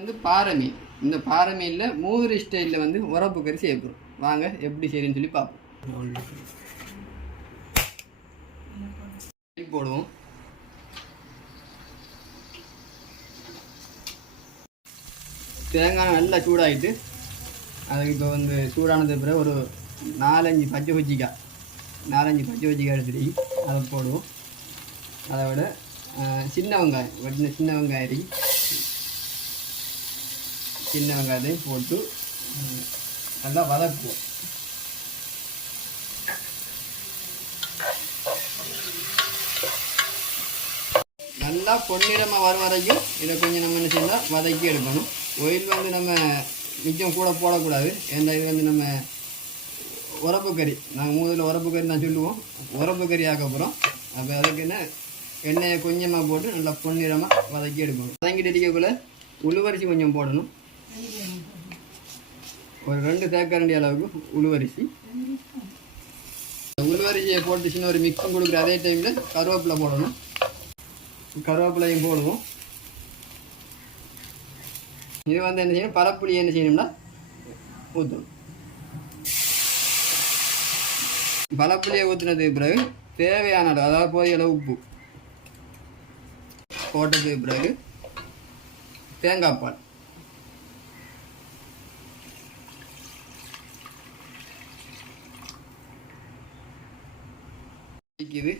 வந்து பாறை மீன். இந்த பாறை மீனில் மூதுரை ஸ்டைலில் வந்து உரப்பு கறி செய்யப்படும். வாங்க எப்படி செய்யணும்னு சொல்லி பார்ப்போம். போடுவோம். தேங்காய் நல்லா சூடாகிட்டு அதுக்கு இப்போ வந்து சூடானது பிறகு ஒரு 4-5 பச்சை வச்சிக்காய் எடுத்துட்டு அதை போடுவோம். அதை விட சின்ன வெங்காயம் வெட்டின சின்ன வெங்காயத்தையும் போட்டு நல்லா வதக்குவோம். நல்லா பொன்னிறமாக வரும் வரைக்கும் இதை கொஞ்சம் நம்ம என்ன செய்யலாம் வதக்கி எடுக்கணும். ஒயில் வந்து நம்ம மிச்சம் கூட போடக்கூடாது. ஏன்னா இது வந்து நம்ம உரப்பு கறி, நாங்கள் மூதில் உரப்பு கறி தான் சொல்லுவோம். உரப்பு கறி ஆக்க போகிறோம். அப்போ அதுக்கு என்ன எண்ணெயை கொஞ்சமாக போட்டு நல்லா பொன்னிறமாக வதக்கி எடுக்கணும். வதங்கிட்டு இருக்கக்குள்ள உளுவரிசி கொஞ்சம் போடணும். ஒரு 2 தேக்கரண்டி அளவுக்கு உளுவரிசியை போட்டு சின்ன ஒரு மிக்ஸும் கொடுக்குற அதே டைமில் கருவேப்பிலை போடணும். கருவேப்பிலையும் போடுவோம். இது வந்து என்ன செய்யணும், பரப்புளி என்ன செய்யணும்னா ஊற்றணும். பலப்புளியை ஊற்றினதுக்கு பிறகு தேவையான அளவு, அதாவது போதிய அளவு உப்பு போட்டதுக்கு பிறகு தேங்காய் பால்,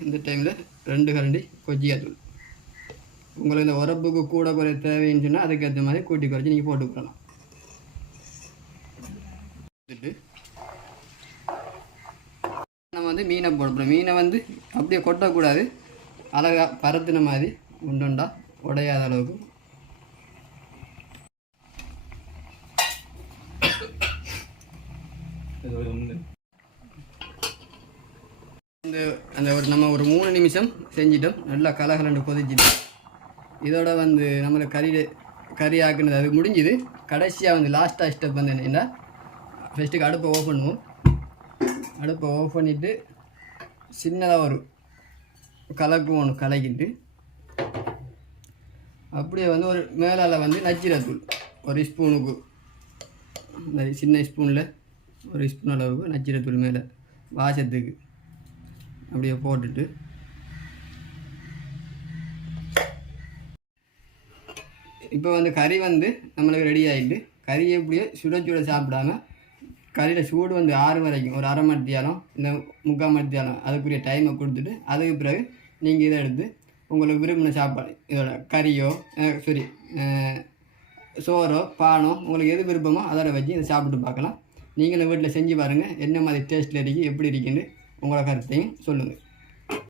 இந்த டைமில் 2 கரண்டி கொஜ்ஜியாத்தூள். உங்களுக்கு இந்த உரப்புக்கு கூட குறை தேவைன்னு சொன்னால் அதுக்கேற்ற மாதிரி கூட்டி குறைச்சி நீங்கள் போட்டுக்கலாம். நம்ம வந்து மீனை போடுறோம். மீனை வந்து அப்படியே கொட்டக்கூடாது. அழகாக பரத்துன மாதிரி உண்டுண்டா உடையாத அளவுக்கு நம்ம ஒரு 3 நிமிஷம் செஞ்சிட்டோம். நல்லா கலகலண்டு கொதிச்சிட்டு இதோட வந்து நம்மளை கறி ஆக்குனது அது முடிஞ்சுது. கடைசியாக வந்து லாஸ்ட்டாக ஸ்டெப் வந்து என்னென்னா, ஃபஸ்ட்டுக்கு அடுப்பை ஆஃப் பண்ணுவோம். அடுப்பை ஆஃப் பண்ணிவிட்டு சின்னதாக ஒரு கலக்கிட்டு அப்படியே வந்து ஒரு மேலால் வந்து நச்சீரத்தூள் ஒரு ஸ்பூனுக்கு, இந்த சின்ன ஸ்பூனில் ஒரு ஸ்பூன் அளவுக்கு நச்சீரத்தூள் மேலே வாசத்துக்கு அப்படியே போட்டுட்டு இப்போ வந்து கறி வந்து நம்மளுக்கு ரெடி ஆகிட்டு, கறியை எப்படியோ சுட சாப்பிடாம கறியில் சூடு வந்து 6 வரைக்கும் ஒரு அரை மணித்தியாலம் இந்த 3/4 மணித்தியாலம் அதுக்குரிய டைமை கொடுத்துட்டு அதுக்கு பிறகு நீங்கள் இதை எடுத்து உங்களுக்கு விரும்பின சாப்பாடு, இதோட கறியோ சோறோ பானோ உங்களுக்கு எது விருப்பமோ அதோட வச்சு இதை சாப்பிட்டு பார்க்கலாம். நீங்களும் வீட்டில் செஞ்சு பாருங்கள். என்ன மாதிரி டேஸ்ட்டில் இருக்குது, எப்படி இருக்குன்னு உங்களோட கருத்தையும் சொல்லுங்கள்.